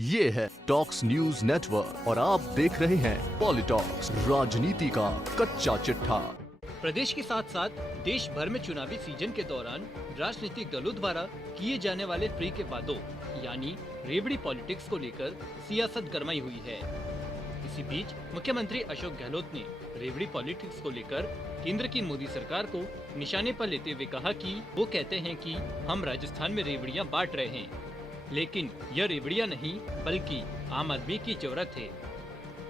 ये है talks news network और आप देख रहे हैं पॉलिटॉक्स, राजनीति का कच्चा चिट्ठा। प्रदेश के साथ साथ देश भर में चुनावी सीजन के दौरान राजनीतिक दलों द्वारा किए जाने वाले फ्री के वादों यानी रेवड़ी पॉलिटिक्स को लेकर सियासत गरमाई हुई है। इसी बीच मुख्यमंत्री अशोक गहलोत ने रेवड़ी पॉलिटिक्स को लेकर केंद्र की मोदी सरकार को निशाने पर लेते हुए कहा कि वो कहते हैं कि हम राजस्थान में रेवड़ियां बांट रहे हैं, लेकिन यह रेवड़ियां नहीं बल्कि आम आदमी की जरूरत है।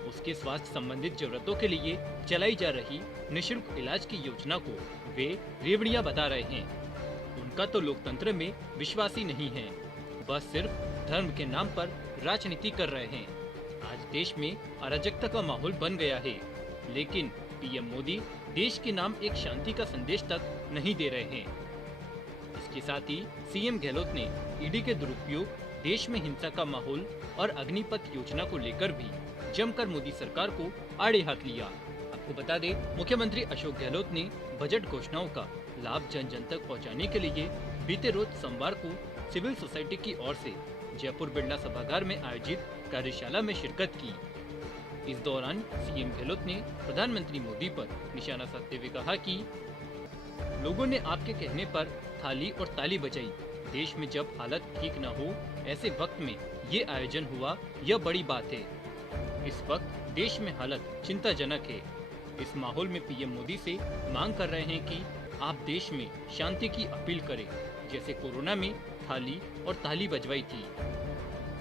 उसके स्वास्थ्य संबंधित जरूरतों के लिए चलाई जा रही निःशुल्क इलाज की योजना को वे रेवड़ियां बता रहे हैं। उनका तो लोकतंत्र में विश्वास ही नहीं है, बस सिर्फ धर्म के नाम पर राजनीति कर रहे हैं। आज देश में अराजकता का माहौल बन गया है, लेकिन पीएम मोदी देश के नाम एक शांति का संदेश तक नहीं दे रहे हैं। इसके साथ ही सीएम गहलोत ने ईडी के दुरुपयोग, देश में हिंसा का माहौल और अग्निपथ योजना को लेकर भी जमकर मोदी सरकार को आड़े हाथ लिया। आपको बता दें, मुख्यमंत्री अशोक गहलोत ने बजट घोषणाओं का लाभ जन जन तक पहुंचाने के लिए बीते रोज सोमवार को सिविल सोसाइटी की ओर से जयपुर बिरला सभागार में आयोजित कार्यशाला में शिरकत की। इस दौरान सीएम गहलोत ने प्रधानमंत्री मोदी पर निशाना साधते हुए कहा कि लोगों ने आपके कहने पर थाली और ताली बजाई। देश में जब हालत ठीक न हो, ऐसे वक्त में ये आयोजन हुआ, यह बड़ी बात है। इस वक्त देश में हालत चिंताजनक है। इस माहौल में पीएम मोदी से मांग कर रहे हैं कि आप देश में शांति की अपील करें, जैसे कोरोना में थाली और ताली बजवाई थी।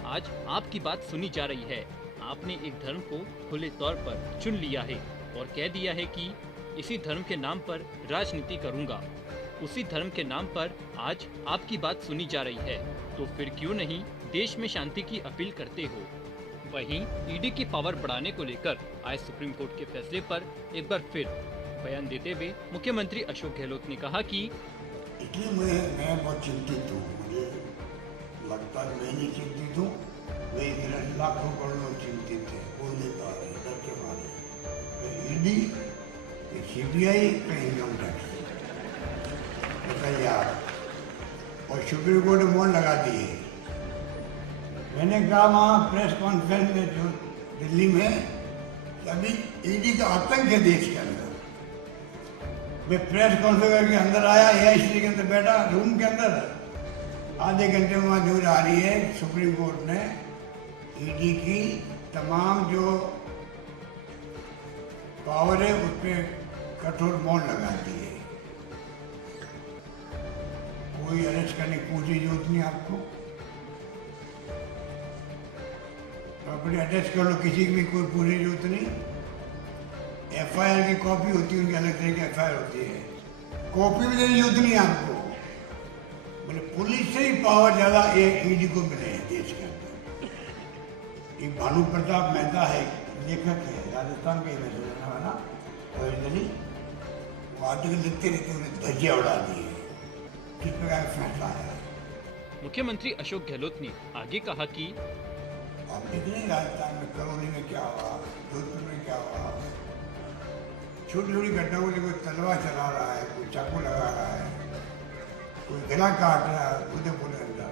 आज आपकी बात सुनी जा रही है। आपने एक धर्म को खुले तौर पर चुन लिया है और कह दिया है कि इसी धर्म के नाम पर राजनीति करूंगा। उसी धर्म के नाम पर आज आपकी बात सुनी जा रही है, तो फिर क्यों नहीं देश में शांति की अपील करते हो। वहीं ईडी की पावर बढ़ाने को लेकर आज सुप्रीम कोर्ट के फैसले पर एक बार फिर बयान देते हुए मुख्यमंत्री अशोक गहलोत ने कहा कि इसलिए मैं बहुत चिंतित हूँ। मुझे लगता है मैं नहीं चिंतित हूँ, वे लाखों करोड़ों चिंतित है। कोई नहीं पा रहे डर के मारे। ईडी, सीबीआई, इनकम टैक्स यार, और सुप्रीम कोर्ट ने मौन लगा दिए। मैंने कहा वहाँ प्रेस कॉन्फ्रेंस में जो दिल्ली में, अभी ईडी का आतंक है देश के अंदर। मैं प्रेस कॉन्फ्रेंस के अंदर आया, एआईसी के अंदर बैठा रूम के अंदर, आधे घंटे में वहाँ न्यूज आ रही है सुप्रीम कोर्ट ने ईडी की तमाम जो पावर है उस पर कठोर मौन लगा दी है। कोई अरेस्ट करने की पूरी जरूरत नहीं आपको, प्रॉपर्टी अरेस्ट कर लो, किसी की भी कोई पूरी जरूरत नहीं। एफआईआर की कॉपी होती है, उनकी अलग तरह की एफआईआर होती है, कॉपी भी देने की जरूरत नहीं आपको। बोले पुलिस से ही पावर ज्यादा ईडी को मिले हैं देश के अंदर। एक भानु प्रताप मेहता है, लेखक है, राजस्थान के रहने वाला, ओरिजिनली वो आर्टिकल लिखते रहते उन्हें धज्जियां उड़ा दी है। किस प्रकार फैसला है। मुख्यमंत्री अशोक गहलोत ने आगे कहा कि आप देख रहे हैं राजस्थान में करौली में क्या हुआ, जोधपुर में क्या हुआ। छोटी छोटी घटनाओं को कोई तलवार चला रहा है, कोई चाकू लगा रहा है, कोई गला काट रहा है उदयपुर के अंदर।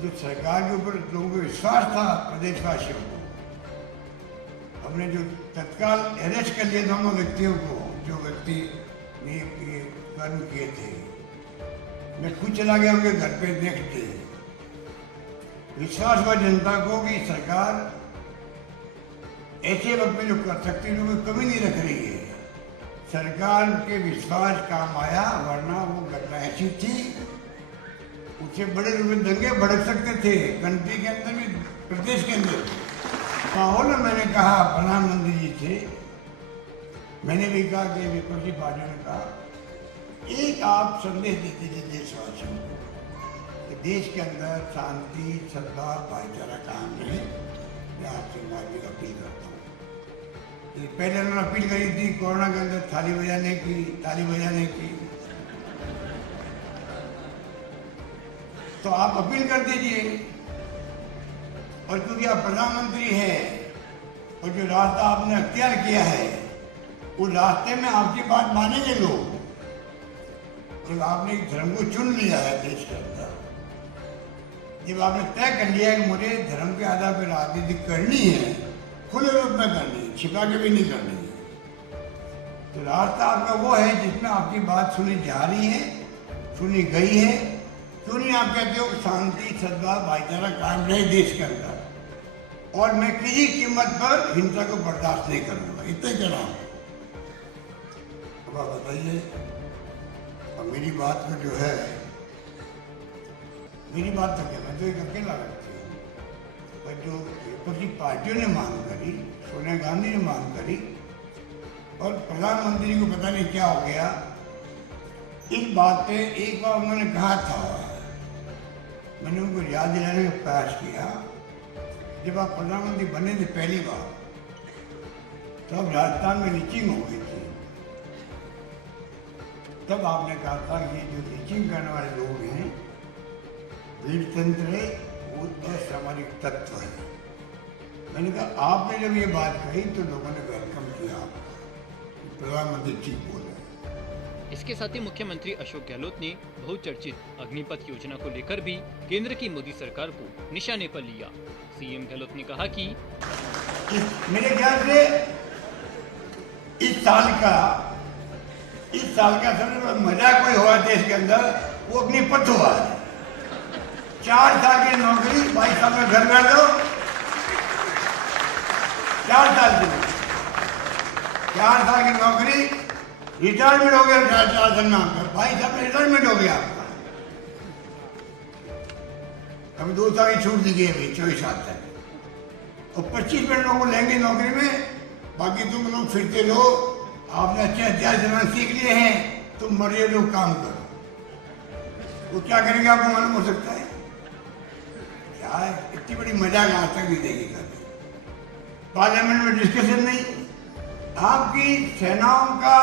जो सरकार के ऊपर लोगों को विश्वास था, प्रदेशवासियों को, हमने जो तत्काल अरेस्ट कर लिया दोनों व्यक्तियों को, जो व्यक्ति ने कर्म किए थे। मैं खुद चला गया उनके घर पे देखते। विश्वास हुआ जनता को कि सरकार ऐसे वक्त में जो कर सकती है, कोई कमी नहीं रख रही है। सरकार के विश्वास काम आया, वरना वो घटना ऐसी थी, उससे बड़े दंगे भड़क सकते थे कंट्री के अंदर भी, प्रदेश के अंदर। माहौल में मैंने कहा प्रधानमंत्री जी से, मैंने भी कहा कि विपक्षी पार्टियों ने कहा, एक आप संदेश देते थे देशवासियों को कि देश के अंदर शांति, श्रद्धा, भाईचारा काम रहे। मैं आपसे नागरिक अपील करता हूँ। पहले उन्होंने अपील करी थी कोरोना के अंदर थाली बजाने की, ताली बजाने की, तो आप अपील कर दीजिए। और क्योंकि आप प्रधानमंत्री हैं और जो रास्ता आपने अख्तियार किया है, उस रास्ते में आपकी बात मानेंगे लोग। जब आपने एक धर्म को चुन लिया है देश के अंदर, जब आपने तय कर लिया कि मुझे धर्म के आधार पर राजनीति करनी है, खुले रूप में करनी है, छिपा के भी नहीं करनी है, तो रास्ता आपका वो है जिसमें आपकी बात सुनी जा रही है, सुनी गई है। क्यों नहीं आप कहते हो शांति सद्भाव भाईचारा कायम रहे देश के अंदर, और मैं किसी कीमत पर हिंसा को बर्दाश्त नहीं करूंगा, इतना कह रहा हूँ। अब आप बताइए, अब मेरी बात में जो है, मेरी बात तो क्या, मैं तो एक अकेला व्यक्ति हूँ, पर जो विपक्षी पार्टियों ने मांग करी, सोनिया गांधी ने मांग करी, और प्रधानमंत्री को पता नहीं क्या हो गया, इस बात पे एक बार उन्होंने कहा था, मैंने उनको याद दिलाने का प्रयास किया, जब आप प्रधानमंत्री बने थे पहली बार, तब राजस्थान में लीचिंग हो गई थी, तब आपने कहा था ये जो लीचिंग करने वाले लोग हैं वीरतंत्र है, वो असामाजिक तत्व है। मैंने कहा आपने जब ये बात कही तो लोगों ने वेलकम किया, प्रधानमंत्री ठीक बोल रहे हैं। इसके साथ ही मुख्यमंत्री अशोक गहलोत ने बहुचर्चित अग्निपथ योजना को लेकर भी केंद्र की मोदी सरकार को निशाने पर लिया। सीएम गहलोत ने कहा कि मेरे ख्याल से इस साल का सबसे बड़ा मजा कोई हुआ देश के अंदर, वो अग्निपथ हुआ है। 4 साल की नौकरी 22 साल में घर बैठ दो, 4 साल की नौकरी, रिटायरमेंट हो गया 4 साल में आपका, 22 साल में रिटायरमेंट हो गया आपका। अभी 2 साल की छूट दी गई अभी 24 साल तक, और 25% लोगों को लेंगे नौकरी में, बाकी तुम लोग फिरते रहो, आपने अच्छे हथियार चलाना सीख लिए हैं, तुम मरिए लोग काम करो। वो क्या करेंगे आपको मालूम हो सकता है क्या है? इतनी बड़ी मजाक आज तक नहीं देगी कभी। पार्लियामेंट में डिस्कशन नहीं, आपकी सेनाओं का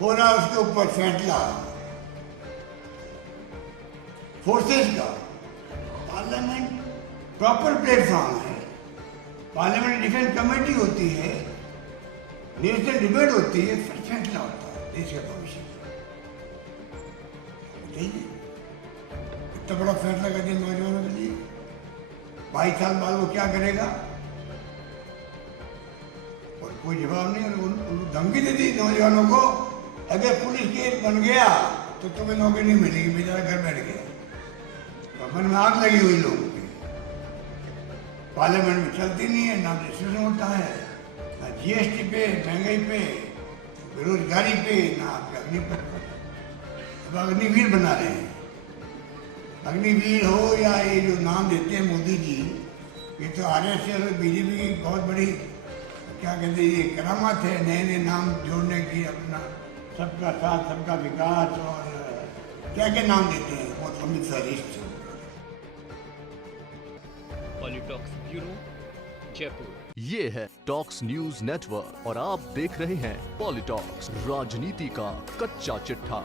हो रहा उसके ऊपर फैसला, फोर्सेस का। पार्लियामेंट प्रॉपर प्लेटफॉर्म है, पार्लियामेंट डिफेंस कमेटी होती है, नेशनल डिबेट होती है, फिर फैसला होता है देश के भविष्य का। बताइए इतना बड़ा फैसला कर दिया नौजवानों के लिए, 22 साल बाद वो क्या करेगा, और कोई जवाब नहीं। उन्होंने धमकी दे दी नौजवानों को, अगर पुलिस केस बन गया तो तुम्हें नौकरी नहीं मिलेगी, बेचारा घर बैठ गया। मन में आग लगी हुई लोगों की, पार्लियामेंट में चलती नहीं है, ना डिस्कशन होता है, ना जीएसटी पे, महंगाई पे, बेरोजगारी पे, ना आपके अग्निपथ पर। अब अग्निवीर बना रहे हैं, अग्निवीर हो या ये जो नाम देते हैं मोदी जी, ये तो आरएसएस और बीजेपी की बहुत बड़ी क्या कहते हैं ये करामात है, नए नए नाम जोड़ने की, अपना सबका साथ सबका विकास और क्या क्या नाम देते हैं, बहुत लंबी फहरिस्त है। पॉलिटॉक्स ब्यूरो, जयपुर। ये है टॉक्स न्यूज नेटवर्क और आप देख रहे हैं पॉलिटॉक्स, राजनीति का कच्चा चिट्ठा।